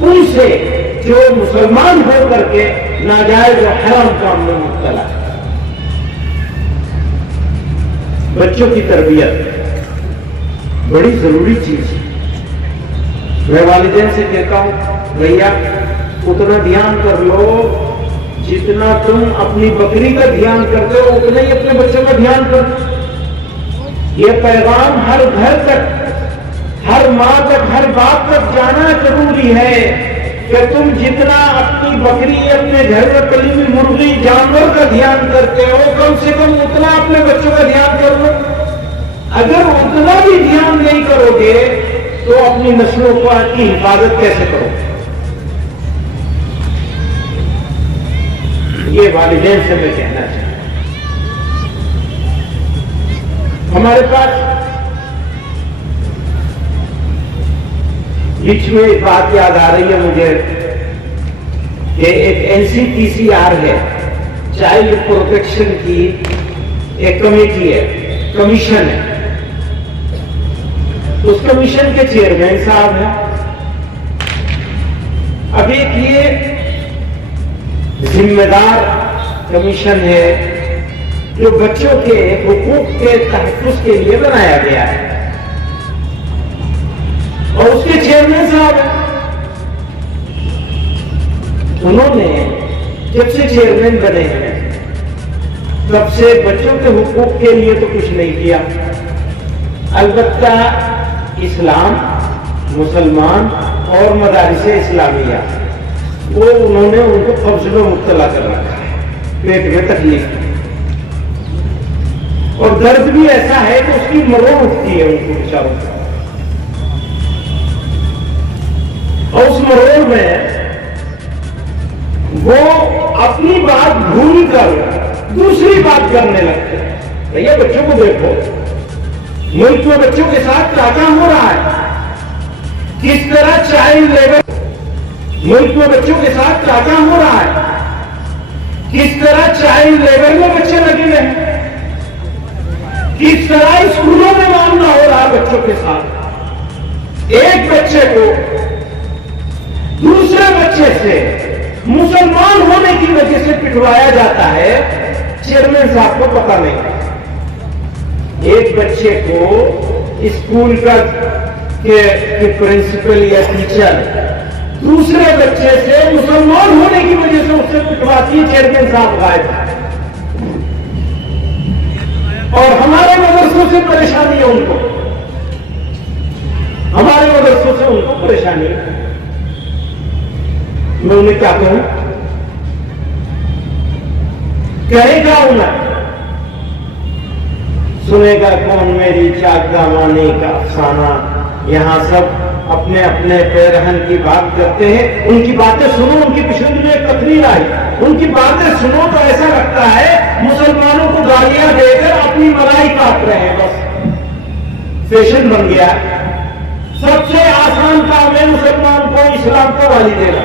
ان سے جو مسلمان ہو کر کے ناجائز و حرام کام میں مبتلا ہے۔ بچوں کی تربیت بڑی ضروری چیز ہے۔ میں والدین سے کہتا ہوں بھیا اتنا دھیان کر لو جتنا تم اپنی بکری کا دھیان کرتے ہو اتنا ہی اپنے بچوں کا دھیان کرو۔ یہ پیغام ہر گھر تک، ہر ماں تک، ہر باپ تک جانا ضروری ہے کہ تم جتنا اپنی بکری، اپنے گھر میں پلی ہوئی مرغی، جانور کا دھیان کرتے ہو کم سے کم اتنا اپنے بچوں کا دھیان کر لو۔ اگر اتنا بھی دھیان نہیں کرو گے تو اپنی نسلوں کی حفاظت کیسے کرو گے؟ یہ والدین سے میں کہنا چاہتا ہوں۔ ہمارے پاس بیچ میں ایک بات یاد آ رہی ہے مجھے کہ ایک NCPCR ہے، چائلڈ پروٹیکشن کی ایک کمیٹی ہے، کمیشن ہے۔ اس کمیشن کے چیئرمین صاحب ہیں۔ اب ایک یہ ذمہ دار کمیشن ہے جو بچوں کے حقوق کے تحفظ کے لیے بنایا گیا ہے، اور اس کے چیئرمین صاحب ہیں۔ انہوں نے جب سے چیئرمین بنے ہیں تب سے بچوں کے حقوق کے لیے تو کچھ نہیں کیا، البتہ اسلام، مسلمان اور مدارس اسلامیہ وہ انہوں نے ان کو قبض میں مبتلا کر رکھا ہے، پیٹ میں تکلیف ہے، اور درد بھی ایسا ہے کہ اس کی مروڑ اٹھتی ہے ان کو بیچاروں کو، اور اس مروڑ میں وہ اپنی بات بھول کر دوسری بات کرنے لگتے ہیں۔ بھیا بچوں کو دیکھو، ملک میں بچوں کے ساتھ کیا کیا ہو رہا ہے، کس طرح چائلڈ لیبر، ملک میں بچوں کے ساتھ کیا کیا ہو رہا ہے، کس طرح چائلڈ لیبر میں بچے لگے ہوئے ہیں، کس طرح اسکولوں میں معاملہ ہو رہا ہے بچوں کے ساتھ۔ ایک بچے کو دوسرے بچے سے مسلمان ہونے کی وجہ سے پٹوایا جاتا ہے، چیئرمین صاحب کو پتہ نہیں۔ ایک بچے کو اسکول کا پرنسپل یا ٹیچر دوسرے بچے سے مسلمان ہونے کی وجہ سے اس سے پٹواتی ہے، چیئرمین صاحب غائب ہے۔ اور ہمارے مدرسوں سے پریشانی ہے ان کو، ہمارے مدرسوں سے ان کو پریشانی ہے۔ میں انہیں کیا کہوں، کہے گا انہیں سنے گا کون میری چاک دامانی کا افسانہ۔ یہاں سب اپنے اپنے پیرہن کی بات کرتے ہیں، ان کی باتیں سنو، ان کی پچھلی میں ایک تقریر آئی، ان کی باتیں سنو تو ایسا لگتا ہے مسلمانوں کو گالیاں دے کر اپنی ملائی کاٹ رہے ہیں، بس فیشن بن گیا۔ سب سے آسان کام ہے مسلمان کو اسلام کو گالی دینا،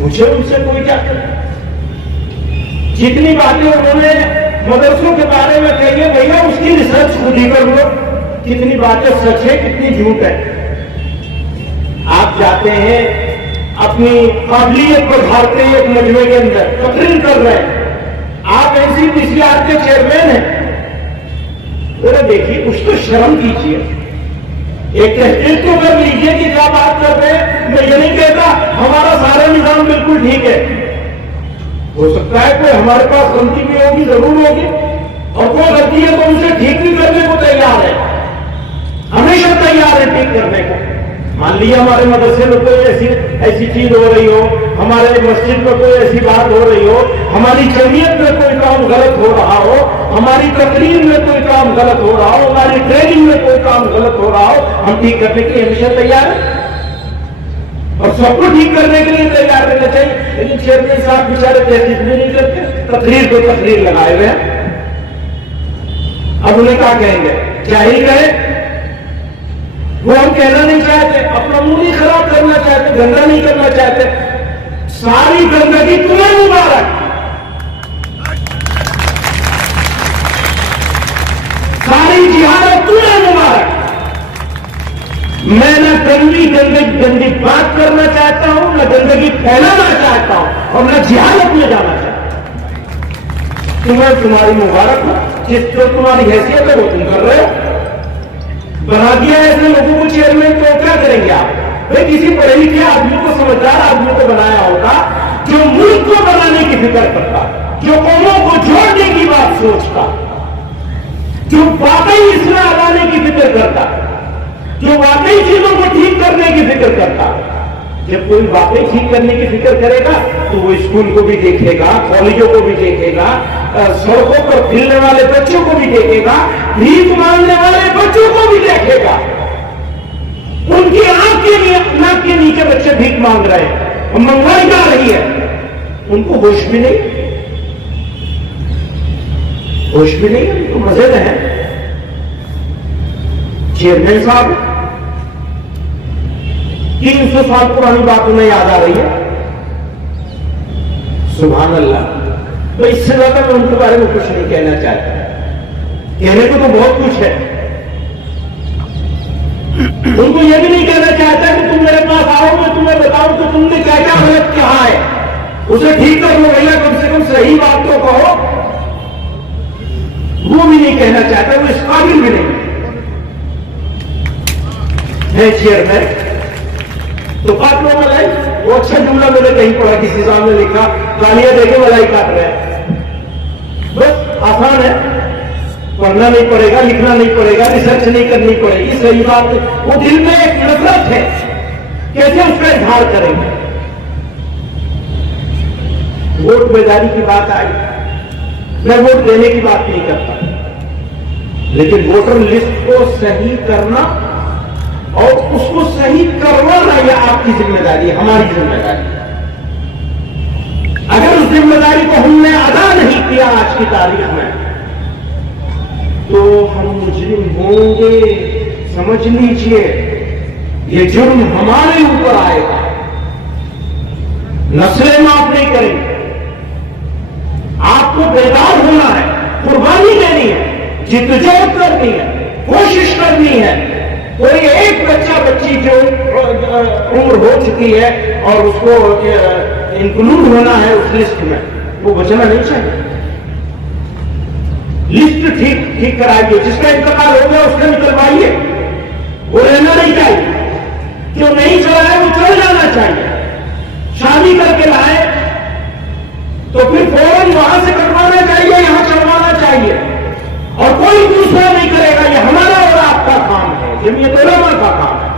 مجھے ان سے کوئی کیا کرے؟ جتنی باتیں انہوں نے مدرسوں کے بارے میں کہی ہے بھیا اس کی ریسرچ خود ہی کر لو، کتنی باتیں سچ ہے کتنی جھوٹ ہے۔ آپ جاتے ہیں اپنی قابلیت کو ڈھالتے ہیں ایک مجمع کے اندر، تقریر کر رہے ہیں، آپ NCPCR کے چیئرمین ہیں، ذرا دیکھیے کچھ تو شرم کیجیے، ایک تحقیق تو کر لیجیے کہ کیا بات کر رہے ہیں۔ میں یہ نہیں کہتا ہمارا سارا نظام بالکل ٹھیک ہے، ہو سکتا ہے کوئی ہمارے پاس غلطی بھی ہوگی، ضرور ہوگی، اور کوئی غلطی ہے تو اسے ٹھیک بھی کرنے کو تیار ہے، ہمیشہ تیار ہے ٹھیک کرنے کو۔ مان لیا ہمارے مدرسے میں کوئی ایسی چیز ہو رہی ہو، ہمارے مسجد میں کوئی ایسی بات ہو رہی ہو، ہماری جمعیت میں کوئی کام غلط ہو رہا ہو، ہماری تقریر میں کوئی کام غلط ہو رہا ہو، ہماری ٹریننگ میں کوئی کام غلط ہو رہا ہو، ہم ٹھیک کرنے کے لیے ہمیشہ تیار ہیں، اور سب کو ٹھیک کرنے کے لیے تیار رہنا چاہیے۔ لیکن چیئرمین صاحب بیچارے تحقیق بھی نہیں کرتے، تقریر کو تقریر لگائے ہوئے ہیں۔ اب انہیں کیا کہیں گے؟ جاہل کہیں، وہ ہم کہنا نہیں چاہتے، اپنا منہ نہیں خراب کرنا چاہتے، گندا نہیں کرنا چاہتے۔ ساری گندگی تمہیں مبارک، ساری جہالت تمہیں مبارک۔ میں نہ گندی بات کرنا چاہتا ہوں، نہ گندگی پھیلانا چاہتا ہوں، اور نہ جہالت میں جانا چاہتا ہوں۔ تمہاری مبارک ہو، جس جو تمہاری حیثیت ہے وہ تم کر رہے ہو۔ بنا دیا ایسے لوگوں کو چیئرمین، تو کیا کریں گے آپ؟ بھائی کسی پڑھے لکھے آدمی کو، سمجھدار آدمی کو بنایا ہوگا جو ملک کو بنانے کی فکر کرتا، جو قوموں کو جوڑنے کی بات سوچتا، جو واقعی اصلاح لانے کی فکر کرتا، جو واقعی چیزوں کو ٹھیک کرنے کی فکر کرتا۔ جب کوئی واقعی ٹھیک کرنے کی فکر کرے گا تو وہ اسکول کو بھی دیکھے گا، کالجوں کو بھی دیکھے گا، سڑکوں پر کھیلنے والے بچوں کو بھی دیکھے گا، بھیک مانگنے والے بچوں کو بھی دیکھے گا۔ ان کی ناک کے نیچے بچے بھیک مانگ رہے ہیں اور مہنگائی آ رہی ہے، ان کو ہوش بھی نہیں، ہوش بھی نہیں، ان کو مزے میں ہے۔ چیئرمین صاحب 300 سال پرانی بات انہیں یاد آ رہی ہے۔ سبحان اللہ۔ تو اس سے زیادہ میں ان کے بارے میں کچھ نہیں کہنا چاہتا، کہنے کو تو بہت کچھ ہے۔ ان کو یہ بھی نہیں کہنا چاہتا کہ تم میرے پاس آؤ، میں تمہیں بتاؤں کہ تم نے کیا کیا غلط کہا ہے، اسے ٹھیک کر لو، بھیا کم سے کم صحیح بات تو کہو۔ وہ بھی نہیں کہنا چاہتا، وہ اس قابل بھی نہیں ہے چیئرمین۔ تو کاٹ لو ملائی، وہ اچھا جملہ میں نے کہیں پڑھا، کسی صاحب نے لکھا گالیاں دے کے ملائی کاٹ رہے ہیں۔ بس آسان ہے، پڑھنا نہیں پڑے گا، لکھنا نہیں پڑے گا، ریسرچ نہیں کرنی پڑے گی، صحیح بات ہے۔ وہ دل میں ایک نفرت ہے، کیسے اس کا اظہار کریں گے؟ ووٹ بیداری کی بات آئی، میں ووٹ دینے کی بات نہیں کرتا، لیکن ووٹر لسٹ کو صحیح کرنا اور اس کو صحیح کروانا یہ آپ کی ذمہ داری ہے، ہماری ذمہ داری۔ اگر اس ذمہ داری کو ہم نے ادا نہیں کیا آج کی تاریخ میں تو ہم مجرم ہوں گے، سمجھ لیجئے یہ جرم ہمارے اوپر آئے گا، نسلیں معاف نہیں کریں گے۔ آپ کو بیدار ہونا ہے، قربانی دینی ہے، جدوجہد کرنی ہے، کوشش کرنی ہے۔ کوئی ایک بچہ بچی جو عمر ہو چکی ہے اور اس کو انکلوڈ ہونا ہے اس لسٹ میں، وہ بچنا نہیں چاہیے۔ لسٹ ٹھیک کرائیے، جس کا انتقال ہو گیا اس کا نکلوائیے، وہ رہنا نہیں چاہیے، جو نہیں چلا ہے وہ چل جانا چاہیے۔ شادی کر کے لائے تو پھر فوراً وہاں سے کٹوانا چاہیے، یہاں چڑھوانا چاہیے، اور کوئی دوسرا نہیں کرے گا، یہ ہمارا اور آپ کا کام ہے، جمعیت علماء کا کام ہے۔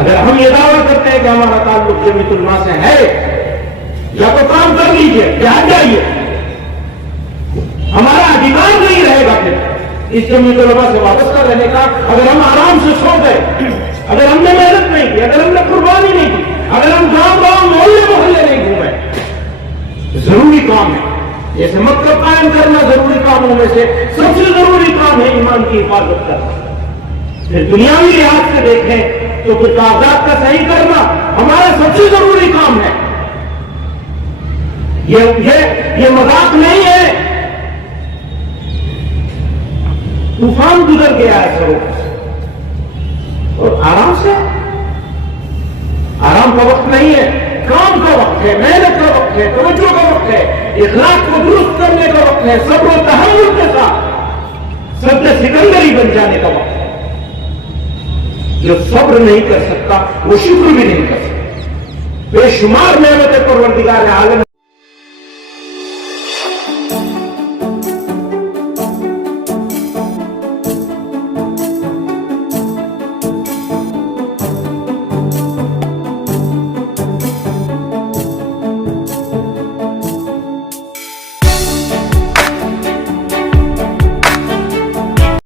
اگر ہم یہ دعویٰ کرتے ہیں کہ ہمارا تعلق جمعیت علماء سے ہے، یا تو کام کر لیجیے یا ہٹ جائیے، ہمارا ادھیکار نہیں رہے گا پھر اس جمعیت علماء سے وابستہ رہنے کا۔ اگر ہم آرام سے سو گئے، اگر ہم نے محنت نہیں کی، اگر ہم نے قربانی نہیں کی، اگر ہم گاؤں گاؤں محلے محلے نہیں گھومے، ضروری کام ہے جیسے مطلب قائم کرنا، ضروری کاموں میں سے سب سے ضروری کام ہے ایمان کی حفاظت کرنا۔ پھر دنیاوی لحاظ سے دیکھیں تو پھر کاغذات کا صحیح کرنا ہمارا سب سے ضروری کام ہے۔ یہ مذاق نہیں ہے۔ طوفان گزر گیا ہے سڑک سے، اور آرام سے، آرام کا وقت نہیں ہے، کام کا وقت ہے، محنت کا وقت ہے، توجہ کا وقت ہے، اخلاق کو درست کرنے کا وقت ہے، صبر و تحمل کے ساتھ صدر سکندری بن جانے کا وقت ہے۔ جو صبر نہیں کر سکتا وہ شکر بھی نہیں کر سکتا۔ بے شمار نعمت پروردگار عالم